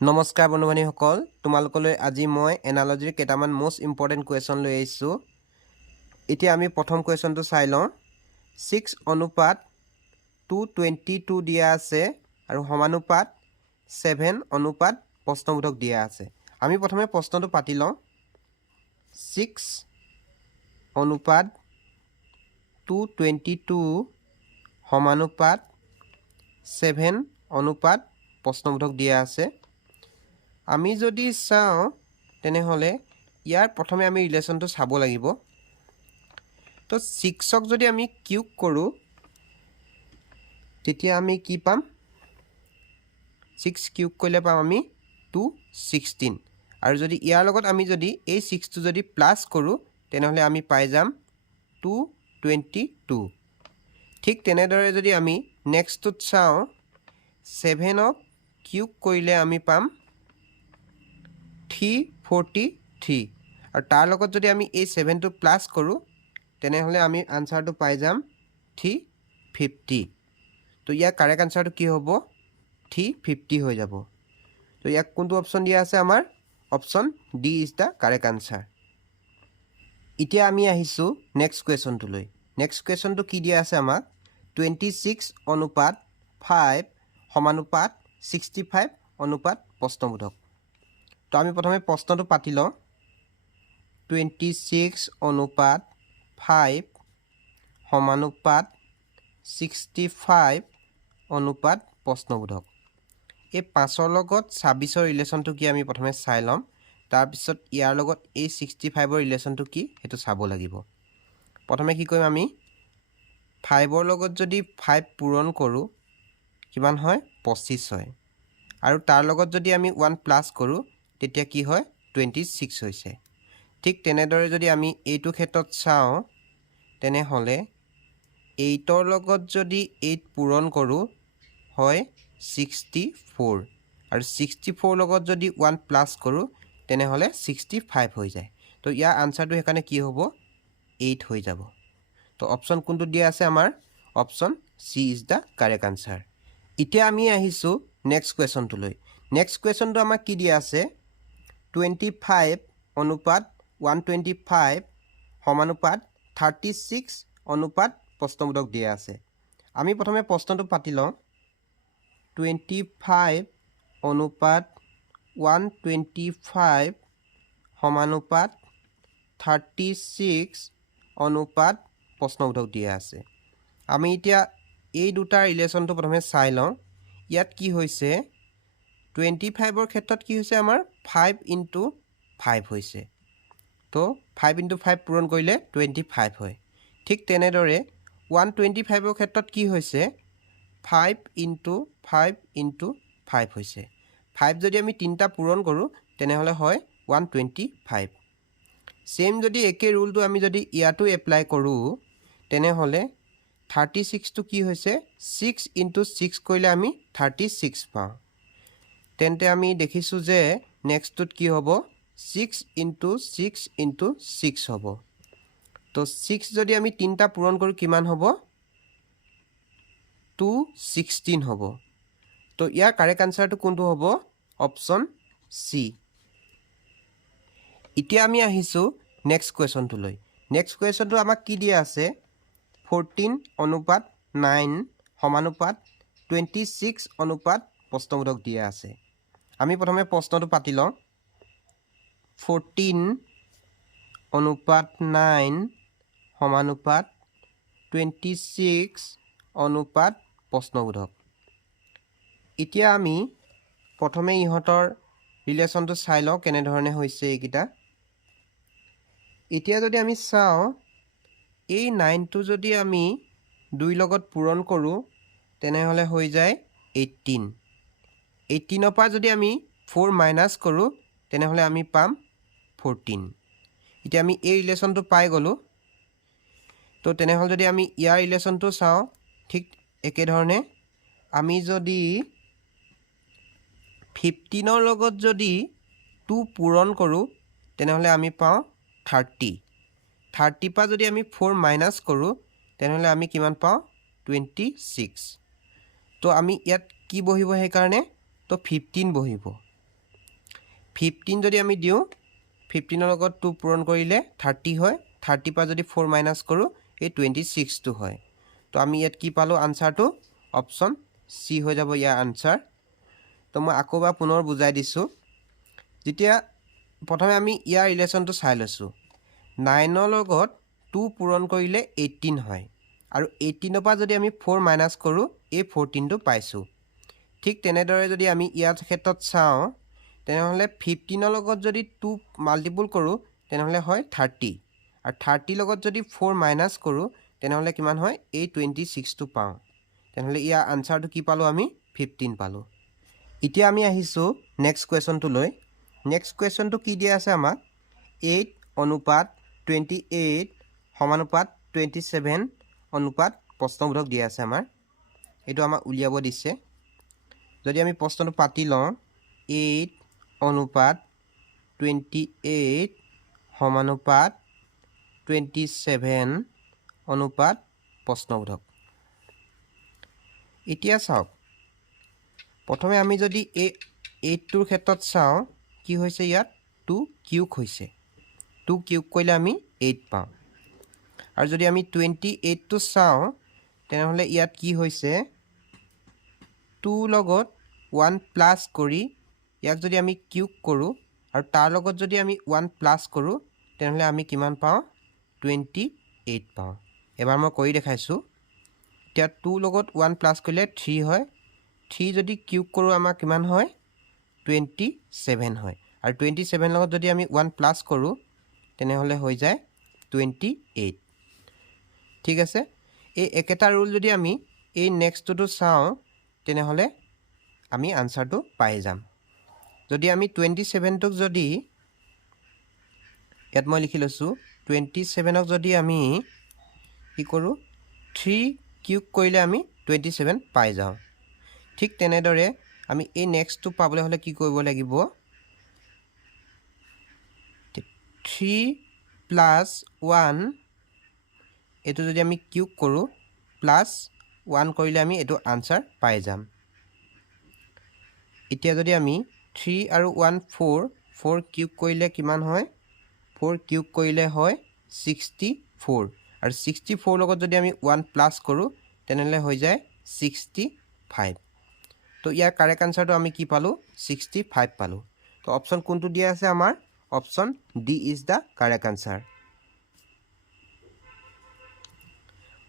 নমস্কাৰ বন্ধু-বান্ধৱীসকল, তোমালোকলৈ আজি মই এনালজিৰ কেইটামান মোষ্ট ইম্পৰ্টেণ্ট কুৱেশ্যন লৈ আহিছোঁ। এতিয়া আমি প্ৰথম কুৱেশ্যনটো চাই লওঁ। 6:2:22 দিয়া আছে আৰু সমানুপাত 7 প্ৰশ্নবোধক দিয়া আছে। আমি প্ৰথমে প্ৰশ্নটো পাতি লওঁ। 6:2:22 সমানুপাত 7 প্ৰশ্নবোধক দিয়া আছে। আমি যদি চাওঁ তেনেহ'লে ইয়াৰ প্ৰথমে আমি ৰিলেশ্যনটো চাব লাগিব। তো 6ক যদি আমি কিউব কৰোঁ তেতিয়া আমি কি পাম? 6 কিউব কৰিলে পাম আমি 216 আৰু যদি ইয়াৰ লগত আমি যদি এই 6টো যদি প্লাছ কৰোঁ তেনেহ'লে আমি পাই যাম 222। ঠিক তেনেদৰে যদি আমি নেক্সটটোত চাওঁ 7ক কিউব কৰিলে আমি পাম 343 আৰু তাৰ লগত যদি আমি এই 7টো প্লাছ কৰোঁ তেনেহ'লে আমি আনচাৰটো পাই যাম 350। তো ইয়াৰ কাৰেক্ট আনচাৰটো কি হ'ব? 350 হৈ যাব। তো ইয়াক কোনটো অপশ্যন দিয়া আছে? আমাৰ option D is the correct answer. এতিয়া আমি আহিছোঁ নেক্সট কুৱেশ্যনটোলৈ। নেক্সট কুৱেশ্যনটো কি দিয়া আছে আমাক? 26:5 সমানুপাত 65 প্ৰশ্নবোধক। তো আমি প্ৰথমে প্ৰশ্নটো পাতি লওঁ। 26:5 সমানুপাত 65 প্ৰশ্নবোধক। এই 5ৰ লগত 26ৰ ৰিলেশ্যনটো কি আমি প্ৰথমে চাই ল'ম। তাৰপিছত ইয়াৰ লগত এই 65ৰ ৰিলেশ্যনটো কি সেইটো চাব লাগিব। প্ৰথমে কি কৰিম? আমি 5ৰ লগত যদি 5 পূৰণ কৰোঁ কিমান হয়? 25 হয়। আৰু তাৰ লগত যদি আমি 1 প্লাছ কৰোঁ তেতিয়া কি হয়? 26 হৈছে। ঠিক তেনেদৰে যদি আমি এইটো ক্ষেত্ৰত চাওঁ তেনেহ'লে 8ৰ লগত যদি 8 পূৰণ কৰোঁ হয় 64 আৰু 64ৰ লগত যদি 1 প্লাছ কৰোঁ তেনেহ'লে 65 হৈ যায়। তো ইয়াৰ আনচাৰটো সেইকাৰণে কি হ'ব? 8 হৈ যাব। তো অপশ্যন কোনটো দিয়া আছে? আমাৰ option C is the correct answer. এতিয়া আমি আহিছোঁ নেক্সট কুৱেশ্যনটোলৈ। নেক্সট কুৱেশ্যনটো আমাক কি দিয়া আছে? 25:125 সমানুপাত 36 প্ৰশ্নবোধক দিয়া আছে। আমি প্ৰথমে প্ৰশ্নটো পাতি লওঁ। 25:125 সমানুপাত 36 প্ৰশ্নবোধক দিয়া আছে। আমি এতিয়া এই দুটা ৰিলেশ্যনটো প্ৰথমে চাই লওঁ। ইয়াত কি হৈছে? 25ৰ ক্ষেত্ৰত কি হৈছে? আমাৰ 5 × 5 হৈছে। তো 5 × 5 পূৰণ কৰিলে 25 হয়। ঠিক তেনেদৰে 125ৰ ক্ষেত্ৰত কি হৈছে? 5 × 5 × 5 হৈছে। 5 যদি আমি 3টা পূৰণ কৰোঁ তেনেহ'লে হয় 125। ছেইম যদি একে ৰুলটো আমি যদি ইয়াতো এপ্লাই কৰোঁ তেনেহ'লে 36টো কি হৈছে? 6 × 6 কৰিলে আমি 36 পাওঁ। তেন্তে আমি দেখিছোঁ যে নেক্সটটোত কি হ'ব? 6 × 6 × 6 হ'ব। তো 6 যদি আমি 3টা পূৰণ কৰোঁ কিমান হ'ব? 216 হ'ব। তো ইয়াৰ কাৰেক্ট আনচাৰটো কোনটো হ'ব? Option C. এতিয়া আমি আহিছোঁ নেক্সট কুৱেশ্যনটোলৈ। নেক্সট কুৱেশ্যনটো আমাক কি দিয়া আছে? 14:9 সমানুপাত 26 প্ৰশ্নবোধক দিয়া আছে। আমি প্ৰথমে প্ৰশ্নটো পাতি লওঁ। 14:9 সমানুপাত 26 প্ৰশ্নবোধক। এতিয়া আমি প্ৰথমে ইহঁতৰ ৰিলেশ্যনটো চাই লওঁ কেনেধৰণে হৈছে এইকেইটা। এতিয়া যদি আমি চাওঁ এই 9টো যদি আমি 2ৰ লগত পূৰণ কৰোঁ তেনেহ'লে হৈ যায় 18। 18ৰ পৰা যদি আমি 4 মাইনাছ কৰোঁ তেনেহ'লে আমি পাম 14। এতিয়া আমি এই ৰিলেশ্যনটো পাই গ'লোঁ। তো তেনেহ'লে যদি আমি ইয়াৰ ৰিলেশ্যনটো চাওঁ ঠিক একেধৰণে আমি যদি 15ৰ লগত যদি 2 পূৰণ কৰোঁ তেনেহ'লে আমি পাওঁ 30। 30ৰ পৰা যদি আমি 4 মাইনাছ কৰোঁ তেনেহ'লে আমি কিমান পাওঁ? 26। তো আমি ইয়াত কি বহিব? সেইকাৰণে তো 15 বহিব। 15 যদি আমি দিওঁ 15 লগত 2 পূৰণ কৰিলে 30 হয় 30 পৰা যদি 4 মাইনাছ কৰোঁ এই 26টো হয় তো আমি ইয়াত কি পালোঁ আনচাৰটো অপশ্যন চি হৈ যাব ইয়াৰ আনচাৰ তো মই আকৌ বা পুনৰ বুজাই দিছোঁ যেতিয়া প্ৰথমে আমি ইয়াৰ ৰিলেশ্যনটো চাই লৈছোঁ 9 লগত 2 পূৰণ কৰিলে 18 হয় আৰু 18 পৰা যদি আমি 4 মাইনাছ কৰোঁ এই 14টো পাইছোঁ ঠিক তেনেদৰে যদি আমি ইয়াৰ ক্ষেত্ৰত চাওঁ তেনেহ'লে 15 লগত যদি 2 মাল্টিপুল কৰোঁ তেনেহ'লে হয় 30 আৰু 30 লগত যদি 4 মাইনাছ কৰোঁ তেনেহ'লে কিমান হয় এই 26টো পাওঁ তেনেহ'লে ইয়াৰ আনচাৰটো কি পালোঁ আমি 15 পালোঁ এতিয়া আমি আহিছোঁ নেক্সট কুৱেশ্যনটোলৈ নেক্সট কুৱেশ্যনটো কি দিয়া আছে আমাক 8 অনুপাত 28 সমানুপাত 27 অনুপাত প্ৰশ্নবোধক দিয়া আছে আমাৰ এইটো আমাক উলিয়াব দিছে যদি আমি প্ৰশ্নটো পাতি লওঁ 8 অনুপাত 28 সমানুপাত 27 অনুপাত প্ৰশ্নবোধক এতিয়া চাওক প্ৰথমে আমি যদি এই 8টোৰ ক্ষেত্ৰত চাওঁ কি হৈছে ইয়াত 2 কিউব হৈছে 2 কিউব কৰিলে আমি 8 পাওঁ আৰু যদি আমি 28টো চাওঁ তেনেহ'লে ইয়াত কি হৈছে 2 লগত 1 প্লাছ কৰি ইয়াক যদি আমি কিউব কৰোঁ আৰু তাৰ লগত যদি আমি 1 প্লাছ কৰোঁ তেনেহ'লে আমি কিমান পাওঁ 28 পাওঁ এবাৰ মই কৰি দেখাইছোঁ এতিয়া 2 লগত 1 প্লাছ কৰিলে 3 হয় 3 যদি কিউব কৰোঁ আমাৰ কিমান হয় 27 হয় আৰু 27 লগত যদি আমি 1 প্লাছ কৰোঁ তেনেহ'লে হৈ যায় 28 ঠিক আছে এই একেটা ৰুল যদি আমি এই নেক্সটটো চাওঁ তেনেহ'লে আমি আনচাৰটো পাই যাম যদি আমি 27টোক যদি ইয়াত মই লিখি লৈছোঁ 27ক যদি আমি কি কৰোঁ 3 কিউব কৰিলে আমি 27 পাই যাওঁ ঠিক তেনেদৰে আমি এই নেক্সটটো পাবলৈ হ'লে কি কৰিব লাগিব 3 প্লাছ 1 এইটো যদি আমি কিউব কৰোঁ প্লাছ 1 কৰিলে আমি এইটো আনচাৰ পাই যাম এতিয়া যদি আমি 3 আৰু 1 4 কিউব কৰিলে কিমান হয় 4 কিউব কৰিলে হয় 64 আৰু 64 লগত যদি আমি 1 প্লাছ কৰোঁ তেনেহ'লে হৈ যায় 65 তো ইয়াৰ কাৰেক্ট আনচাৰটো আমি কি পালোঁ 65 পালোঁ তো অপশ্যন কোনটো দিয়া আছে আমাৰ option D is the correct answer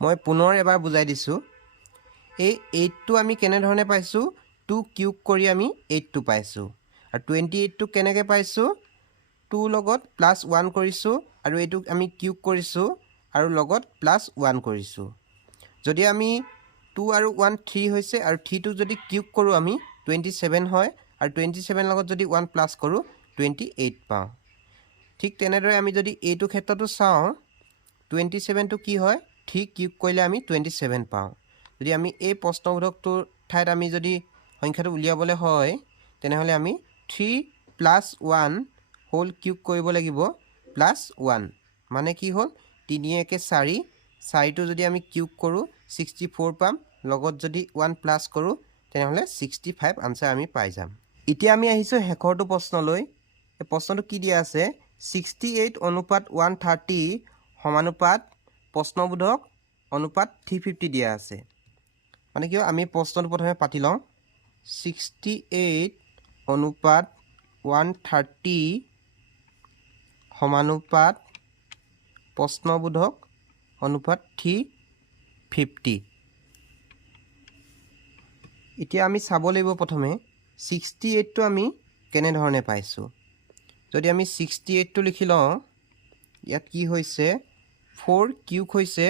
মই পুনৰ এবাৰ বুজাই দিছোঁ এই 8টো আমি কেনেধৰণে পাইছোঁ 2 কিউব কৰি আমি 8টো পাইছোঁ আৰু 28টো কেনেকৈ পাইছোঁ 2 লগত প্লাছ 1 কৰিছোঁ আৰু এইটোক আমি কিউব কৰিছোঁ আৰু লগত প্লাছ 1 কৰিছোঁ যদি আমি 2 আৰু 1 3 হৈছে আৰু 3টো যদি কিউব কৰোঁ আমি 27 হয় আৰু 27 লগত যদি 1 প্লাছ কৰোঁ 28 পাওঁ ঠিক তেনেদৰে আমি যদি এইটো ক্ষেত্ৰতো চাওঁ 27টো কি হয় 3 কিউব কৰিলে আমি 27 পাওঁ যদি আমি এই প্ৰশ্নবোধকটোৰ ঠাইত আমি যদি সংখ্যাটো উলিয়াবলৈ হয় তেনেহ'লে আমি 3 প্লাছ 1 হোল কিউব কৰিব লাগিব প্লাছ 1 মানে কি হ'ল 3 একে 4 4টো যদি আমি কিউব কৰোঁ 64 পাম লগত যদি 1 প্লাছ কৰোঁ তেনেহ'লে 65 আনচাৰ আমি পাই যাম এতিয়া আমি আহিছোঁ শেষৰটো প্ৰশ্নলৈ এই প্ৰশ্নটো কি দিয়া আছে 68 অনুপাত 130 সমানুপাত প্ৰশ্নবোধক অনুপাত 350 দিয়া আছে মানে কি আমি প্ৰশ্নটো প্ৰথমে পাতি লওঁ 68 অনুপাত 130 সমানুপাত প্ৰশ্নবোধক অনুপাত 350 এতিয়া আমি চাব লাগিব প্ৰথমে 68টো আমি কেনেধৰণে পাইছোঁ যদি আমি 68টো লিখি লওঁ ইয়াত কি হৈছে 4 কিউব হৈছে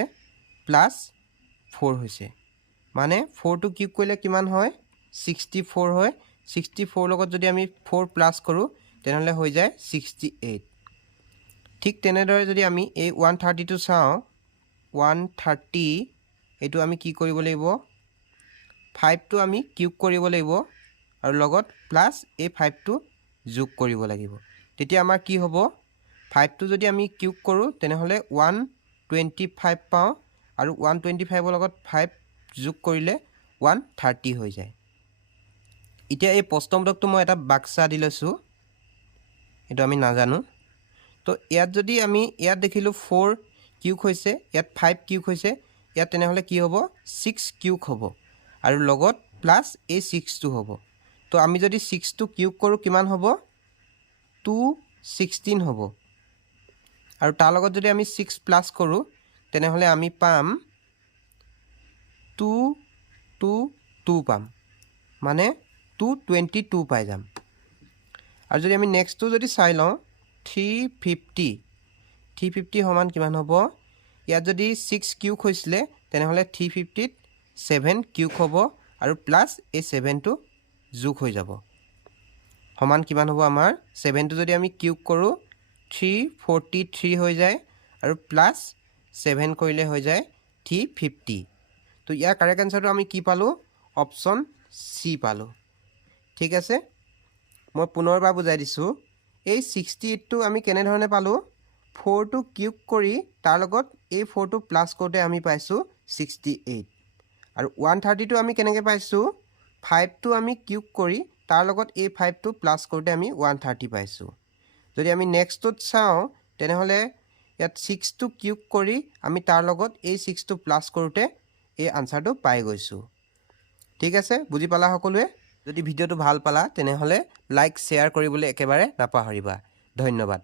প্লাছ 4 হৈছে মানে 4টো কিউব কৰিলে কিমান হয় 64 হয় 64 লগত যদি আমি 4 প্লাছ কৰোঁ তেনেহ'লে হৈ যায় 68 ঠিক তেনেদৰে যদি আমি এই 130টো চাওঁ 130 এইটো আমি কি কৰিব লাগিব 5টো আমি কিউব কৰিব লাগিব আৰু লগত প্লাছ এই 5টো যোগ কৰিব লাগিব তেতিয়া আমাৰ কি হ'ব 5টো যদি আমি কিউব কৰোঁ তেনেহ'লে 125 পাওঁ আৰু 125ৰ লগত 5 যোগ কৰিলে 130 হৈ যায় এতিয়া এই প্ৰশ্নবোধকটো মই এটা বাক্সা দি লৈছোঁ এইটো আমি নাজানো। তো ইয়াত যদি আমি ইয়াত দেখিলোঁ 4 কিউব হৈছে, ইয়াত 5 কিউব হৈছে, ইয়াত তেনেহ'লে কি হ'ব 6 কিউব হ'ব আৰু লগত প্লাছ এই 6টো হ'ব। তো আমি যদি 6টো কিউব কৰোঁ কিমান হ'ব 216 হ'ব আৰু তাৰ লগত যদি আমি 6 প্লাছ কৰোঁ তেনেহ'লে আমি পাম 222 পাম, মানে 222 পাই যাম। আৰু যদি আমি নেক্সটটো যদি চাই লওঁ 350 সমান কিমান হ'ব, ইয়াত যদি 6 কিউব হৈছিলে তেনেহ'লে 350ত 7 কিউব হ'ব আৰু প্লাছ এই 7টো যোগ হৈ যাব, সমান কিমান হ'ব আমাৰ 7টো যদি আমি কিউব কৰোঁ 343 হৈ যায় আৰু প্লাছ 7 কৰিলে হৈ যায় 350। তো ইয়াৰ কাৰেক্ট এনচাৰটো আমি কি পালোঁ, অপশ্যন চি পালোঁ। ঠিক আছে, মই পুনৰবাৰ বুজাই দিছোঁ। এই 68টো আমি কেনেধৰণে পালোঁ, 4টো কিউব কৰি তাৰ লগত এই 4টো প্লাছ কৰোঁতে আমি পাইছোঁ 68 আৰু 130টো আমি কেনেকৈ পাইছোঁ, 5টো আমি কিউব কৰি তাৰ লগত এই 5টো প্লাছ কৰোঁতে আমি 130 পাইছোঁ। যদি আমি নেক্সটটোত চাওঁ তেনেহ'লে ইয়াত 6টো কিউব কৰি আমি তাৰ লগত এই 6টো প্লাছ কৰোঁতে এই আনচাৰটো পাই গৈছোঁ। ঠিক আছে, বুজি পালা সকলোৱে? যদি ভিডিঅ'টো ভাল পালা তেনেহ'লে লাইক শ্বেয়াৰ কৰিবলৈ একেবাৰে নাপাহৰিবা। ধন্যবাদ।